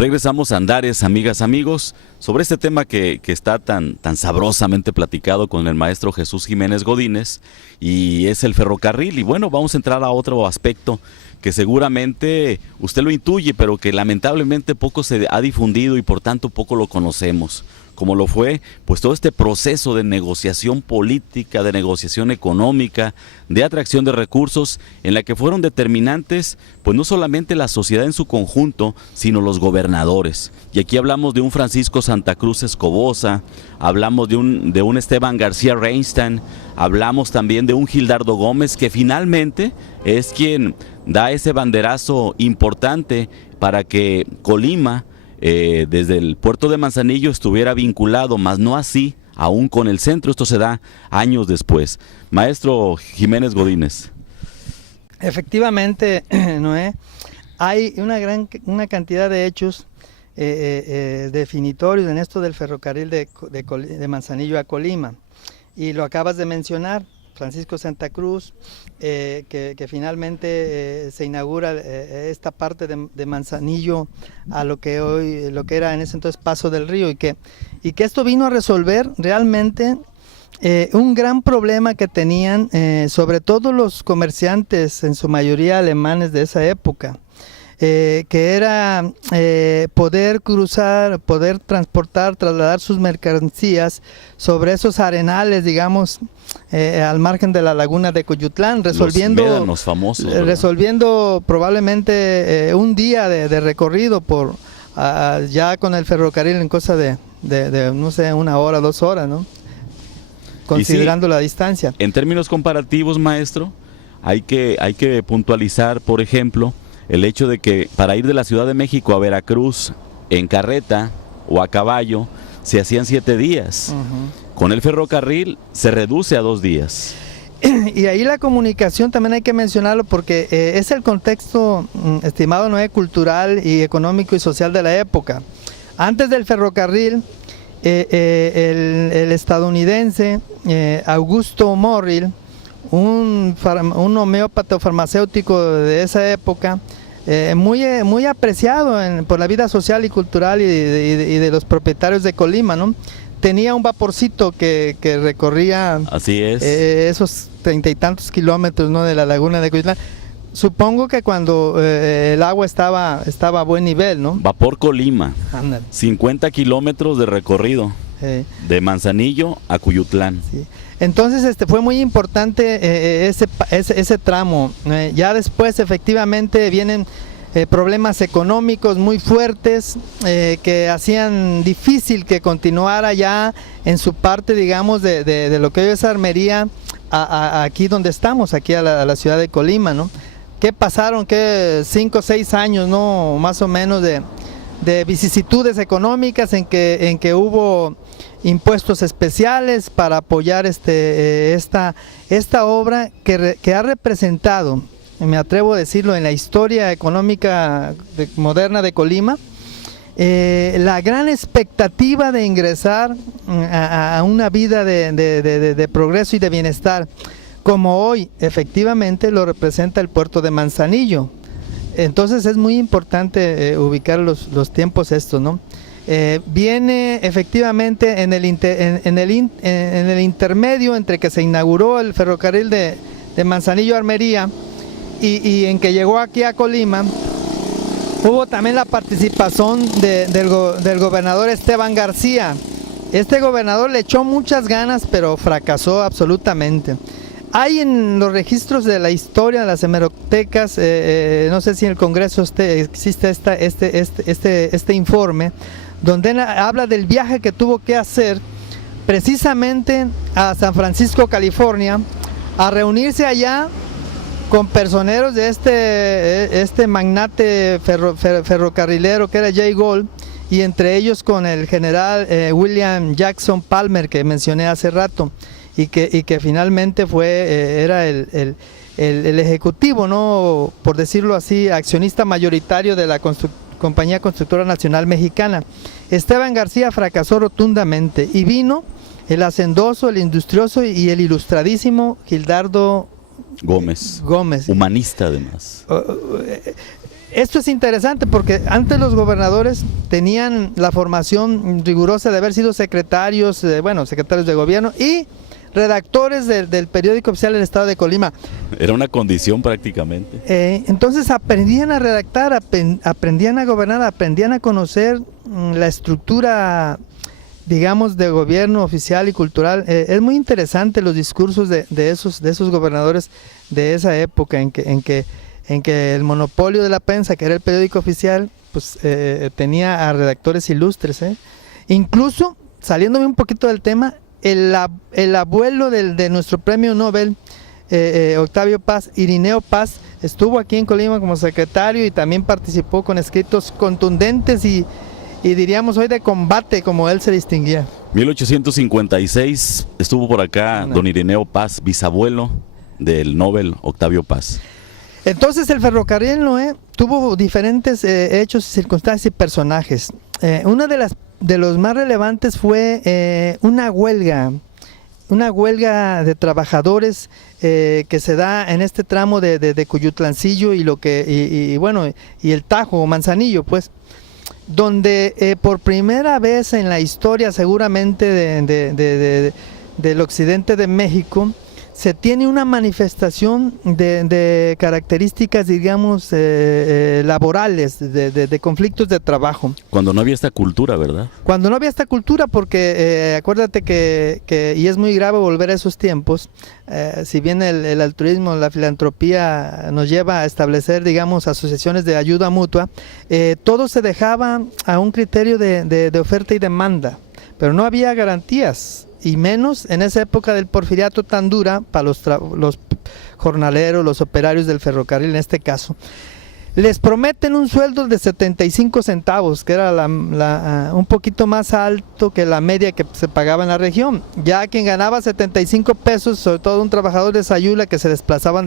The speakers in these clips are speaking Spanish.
Regresamos a Andares, amigas, amigos, sobre este tema que está tan sabrosamente platicado con el maestro Jesús Jiménez Godínez, y es el ferrocarril. Y bueno, vamos a entrar a otro aspecto que seguramente usted lo intuye, pero que lamentablemente poco se ha difundido y por tanto poco lo conocemos, como lo fue pues todo este proceso de negociación política, de negociación económica, de atracción de recursos, en la que fueron determinantes pues no solamente la sociedad en su conjunto, sino los gobernadores. Y aquí hablamos de un Francisco Santa Cruz Escobosa, hablamos de un Esteban García Reinstein, hablamos también de un Gildardo Gómez, que finalmente es quien da ese banderazo importante para que Colima, desde el puerto de Manzanillo, estuviera vinculado, mas no así aún con el centro. Esto se da años después. Maestro Jiménez Godínez. Efectivamente, Noé, hay una cantidad de hechos definitorios en esto del ferrocarril de Manzanillo a Colima, y lo acabas de mencionar, Francisco Santa Cruz, que finalmente se inaugura esta parte de Manzanillo a lo que era en ese entonces Paso del Río, y que esto vino a resolver realmente un gran problema que tenían sobre todo los comerciantes, en su mayoría alemanes de esa época, que era poder cruzar, poder transportar, trasladar sus mercancías sobre esos arenales, digamos, al margen de la laguna de Coyutlán, resolviendo, los médanos famosos, resolviendo probablemente un día de recorrido por ya con el ferrocarril en cosa de no sé, 1 hora, 2 horas, ¿no? Considerando sí, la distancia. En términos comparativos, maestro, hay que puntualizar, por ejemplo, el hecho de que para ir de la Ciudad de México a Veracruz en carreta o a caballo se hacían 7 días. Con el ferrocarril se reduce a 2 días. Y ahí la comunicación también hay que mencionarlo, porque es el contexto, estimado Noé, cultural y económico y social de la época. Antes del ferrocarril, el estadounidense Augusto Morrill, un homeópata farmacéutico de esa época, muy apreciado por la vida social y cultural y de los propietarios de Colima, ¿no? Tenía un vaporcito que recorría, así es, esos 30 y tantos kilómetros, ¿no?, de la laguna de Coyutlán. Supongo que cuando el agua estaba a buen nivel, ¿no? Vapor Colima. Ándale. 50 kilómetros de recorrido, de Manzanillo a Coyutlán. Sí. Entonces fue muy importante ese tramo. Ya después efectivamente vienen problemas económicos muy fuertes que hacían difícil que continuara ya en su parte, digamos, de lo que hoy es Armería, aquí donde estamos, aquí a la ciudad de Colima, ¿no? Que pasaron 5 o 6 años, ¿no?, más o menos de vicisitudes económicas en que hubo impuestos especiales para apoyar esta obra que ha representado, me atrevo a decirlo, en la historia económica moderna de Colima, la gran expectativa de ingresar a una vida de progreso y de bienestar, como hoy efectivamente lo representa el puerto de Manzanillo. Entonces es muy importante ubicar los tiempos estos, ¿no? Viene efectivamente en el intermedio entre que se inauguró el ferrocarril de Manzanillo a Armería y en que llegó aquí a Colima, hubo también la participación del gobernador Esteban García. Este gobernador le echó muchas ganas, pero fracasó absolutamente. Hay en los registros de la historia, de las hemerotecas, no sé si en el Congreso existe este informe, donde habla del viaje que tuvo que hacer precisamente a San Francisco, California, a reunirse allá con personeros de este magnate ferrocarrilero que era Jay Gould, y entre ellos con el general William Jackson Palmer, que mencioné hace rato, y que finalmente era el ejecutivo, ¿no?, por decirlo así, accionista mayoritario de la Compañía Constructora Nacional Mexicana. Esteban García fracasó rotundamente y vino el hacendoso, el industrioso y el ilustradísimo Gildardo Gómez, humanista además. esto es interesante porque antes los gobernadores tenían la formación rigurosa de haber sido secretarios, secretarios de gobierno y redactores del periódico oficial del Estado de Colima. Era una condición prácticamente. Entonces aprendían a redactar, aprendían a gobernar, aprendían a conocer la estructura, digamos, de gobierno oficial y cultural. Es muy interesante los discursos de esos gobernadores de esa época en que el monopolio de la prensa, que era el periódico oficial, pues tenía a redactores ilustres. Incluso, saliéndome un poquito del tema, el abuelo de nuestro premio Nobel, Octavio Paz, Irineo Paz, estuvo aquí en Colima como secretario y también participó con escritos contundentes y diríamos hoy de combate, como él se distinguía. 1856 estuvo por acá don Irineo Paz, bisabuelo del Nobel Octavio Paz. Entonces el ferrocarril Noé tuvo diferentes hechos, circunstancias y personajes. Una de los más relevantes fue una huelga de trabajadores que se da en este tramo de Cuyutlancillo y el Tajo o Manzanillo, pues, donde por primera vez en la historia seguramente del occidente de México se tiene una manifestación de características, digamos, laborales, de conflictos de trabajo. Cuando no había esta cultura, ¿verdad? Cuando no había esta cultura, porque acuérdate que, y es muy grave volver a esos tiempos, si bien el altruismo, la filantropía nos lleva a establecer, digamos, asociaciones de ayuda mutua, todo se dejaba a un criterio de oferta y demanda, pero no había garantías. Y menos en esa época del porfiriato tan dura para los jornaleros, los operarios del ferrocarril en este caso. Les prometen un sueldo de 75 centavos, que era un poquito más alto que la media que se pagaba en la región. Ya quien ganaba 75 pesos, sobre todo un trabajador de Sayula que se desplazaban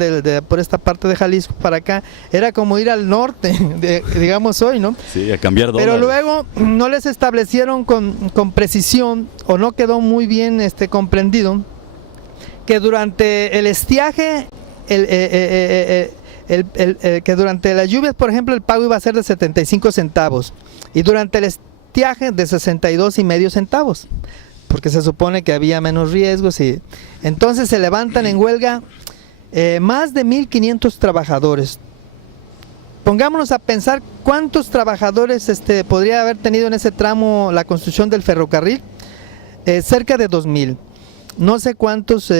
por esta parte de Jalisco para acá, era como ir al norte, digamos hoy, ¿no? Sí, a cambiar dólares. Pero luego no les establecieron con precisión, o no quedó muy bien comprendido, que durante el estiaje, que durante las lluvias, por ejemplo, el pago iba a ser de 75 centavos y durante el estiaje de 62,5 centavos, porque se supone que había menos riesgos y entonces se levantan en huelga más de 1,500 trabajadores. Pongámonos a pensar cuántos trabajadores podría haber tenido en ese tramo la construcción del ferrocarril, cerca de 2,000. No sé cuántos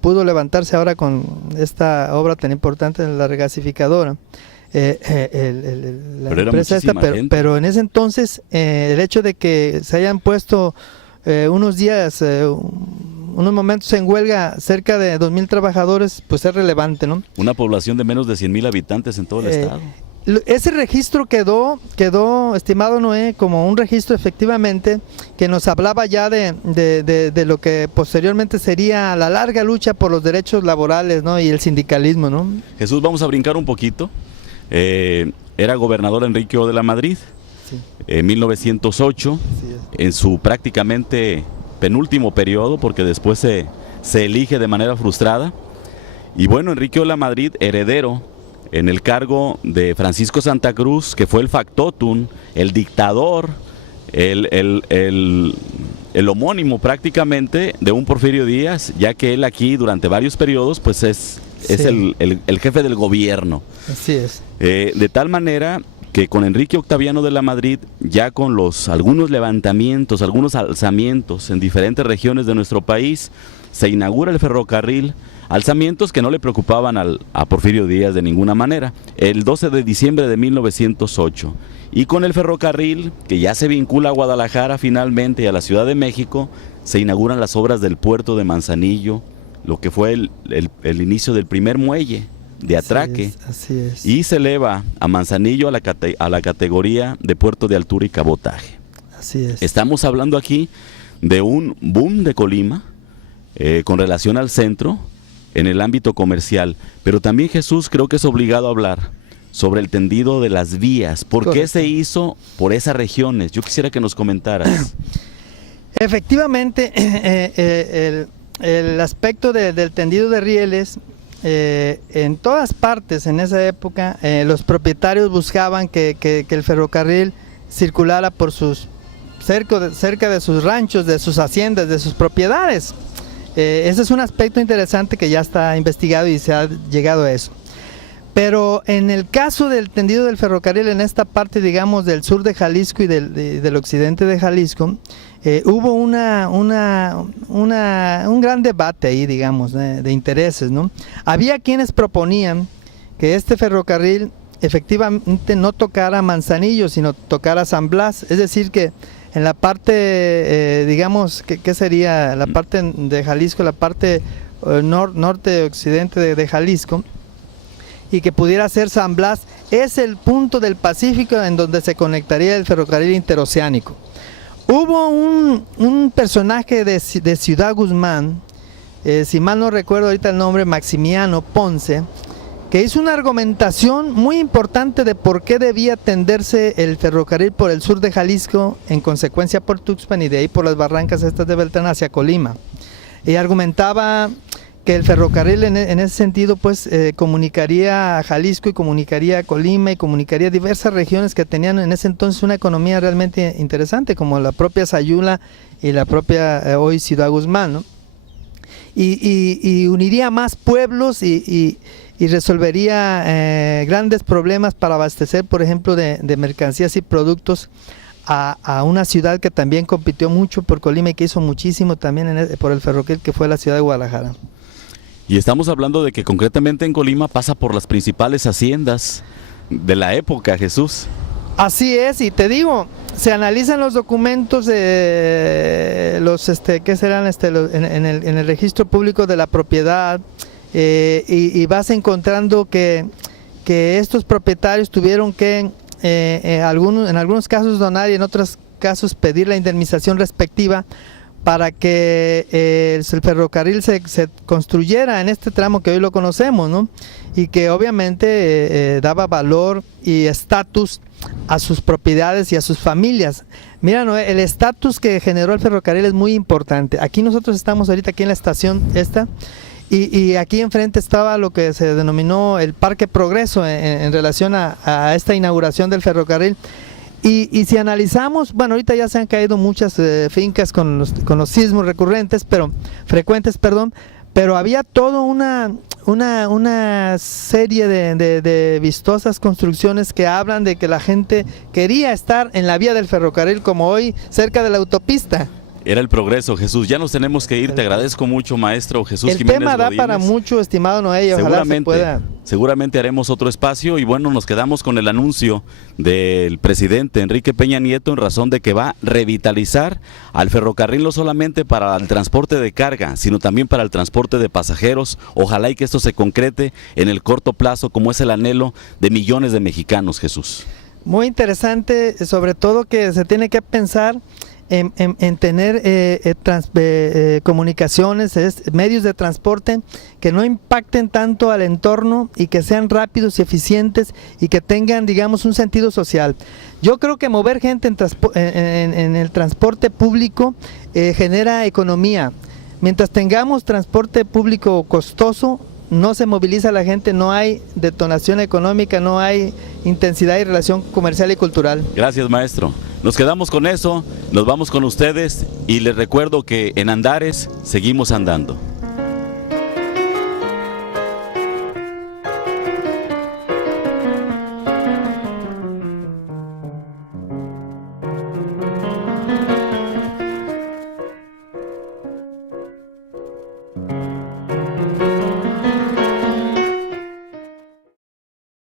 pudo levantarse ahora con esta obra tan importante en la regasificadora, la empresa esta, pero en ese entonces el hecho de que se hayan puesto unos momentos en huelga cerca de 2,000 trabajadores, pues es relevante, ¿no? Una población de menos de 100,000 habitantes en todo el estado. Ese registro quedó, estimado Noé, como un registro efectivamente que nos hablaba ya de lo que posteriormente sería la larga lucha por los derechos laborales, ¿no? Y el sindicalismo, ¿no? Jesús, vamos a brincar un poquito. Era gobernador Enrique O. de la Madrid, sí. En 1908, en su prácticamente penúltimo periodo, porque después se elige de manera frustrada. Y bueno, Enrique O. de la Madrid, heredero en el cargo de Francisco Santa Cruz, que fue el factotum, el dictador, el homónimo prácticamente de un Porfirio Díaz, ya que él aquí durante varios periodos pues es el jefe del gobierno. Así es. De tal manera que con Enrique Octaviano de la Madrid, ya con algunos levantamientos, algunos alzamientos en diferentes regiones de nuestro país, se inaugura el ferrocarril. Alzamientos que no le preocupaban a Porfirio Díaz de ninguna manera, el 12 de diciembre de 1908. Y con el ferrocarril, que ya se vincula a Guadalajara finalmente y a la Ciudad de México, se inauguran las obras del puerto de Manzanillo, lo que fue el inicio del primer muelle de atraque. Así es. Y se eleva a Manzanillo a la categoría de puerto de altura y cabotaje. Así es. Estamos hablando aquí de un boom de Colima con relación al centro, en el ámbito comercial, pero también Jesús creo que es obligado a hablar sobre el tendido de las vías. ¿Por qué se hizo por esas regiones? Yo quisiera que nos comentaras. Efectivamente, el aspecto del tendido de rieles en todas partes en esa época los propietarios buscaban que el ferrocarril circulara por cerca de sus ranchos, de sus haciendas, de sus propiedades. Ese es un aspecto interesante que ya está investigado y se ha llegado a eso. Pero en el caso del tendido del ferrocarril en esta parte, digamos, del sur de Jalisco y del occidente de Jalisco, hubo un gran debate ahí, digamos, de intereses, ¿no? Había quienes proponían que este ferrocarril efectivamente no tocara Manzanillo, sino tocara San Blas, es decir que en la parte, digamos, ¿qué sería? La parte de Jalisco, la parte norte-occidente de Jalisco, y que pudiera ser San Blas, es el punto del Pacífico en donde se conectaría el ferrocarril interoceánico. Hubo un personaje de Ciudad Guzmán, si mal no recuerdo ahorita el nombre, Maximiano Ponce, que hizo una argumentación muy importante de por qué debía tenderse el ferrocarril por el sur de Jalisco, en consecuencia por Tuxpan y de ahí por las barrancas estas de Beltrán hacia Colima. Y argumentaba que el ferrocarril en ese sentido pues comunicaría a Jalisco y comunicaría a Colima y comunicaría a diversas regiones que tenían en ese entonces una economía realmente interesante, como la propia Sayula y la propia hoy Ciudad Guzmán, ¿no? Y uniría más pueblos y resolvería grandes problemas para abastecer, por ejemplo, de mercancías y productos a una ciudad que también compitió mucho por Colima y que hizo muchísimo también por el ferrocarril, que fue la ciudad de Guadalajara. Y estamos hablando de que concretamente en Colima pasa por las principales haciendas de la época, Jesús. Así es, y te digo, se analizan los documentos de ¿qué serán? En el registro público de la propiedad, y vas encontrando que estos propietarios tuvieron que en algunos casos donar y en otros casos pedir la indemnización respectiva para que el ferrocarril se construyera en este tramo que hoy lo conocemos, ¿no? Y que obviamente daba valor y estatus a sus propiedades y a sus familias. Mira, Noé, el estatus que generó el ferrocarril es muy importante. Aquí nosotros estamos ahorita aquí en la estación esta, y aquí enfrente estaba lo que se denominó el Parque Progreso en relación a esta inauguración del ferrocarril. Y si analizamos, bueno, ahorita ya se han caído muchas fincas con los sismos frecuentes, pero había toda una serie de vistosas construcciones que hablan de que la gente quería estar en la vía del ferrocarril, como hoy cerca de la autopista. Era el progreso, Jesús. Ya nos tenemos que ir. Te agradezco mucho, maestro Jesús Jiménez Godínez. El tema da para mucho, estimado Noé, y ojalá se pueda. Seguramente haremos otro espacio y bueno, nos quedamos con el anuncio del presidente Enrique Peña Nieto en razón de que va a revitalizar al ferrocarril no solamente para el transporte de carga, sino también para el transporte de pasajeros. Ojalá y que esto se concrete en el corto plazo, como es el anhelo de millones de mexicanos, Jesús. Muy interesante, sobre todo que se tiene que pensar en tener comunicaciones, medios de transporte que no impacten tanto al entorno y que sean rápidos y eficientes y que tengan, digamos, un sentido social. Yo creo que mover gente en el transporte público genera economía. Mientras tengamos transporte público costoso, no se moviliza la gente, no hay detonación económica, no hay intensidad y relación comercial y cultural. Gracias, maestro. Nos quedamos con eso, nos vamos con ustedes y les recuerdo que en Andares seguimos andando.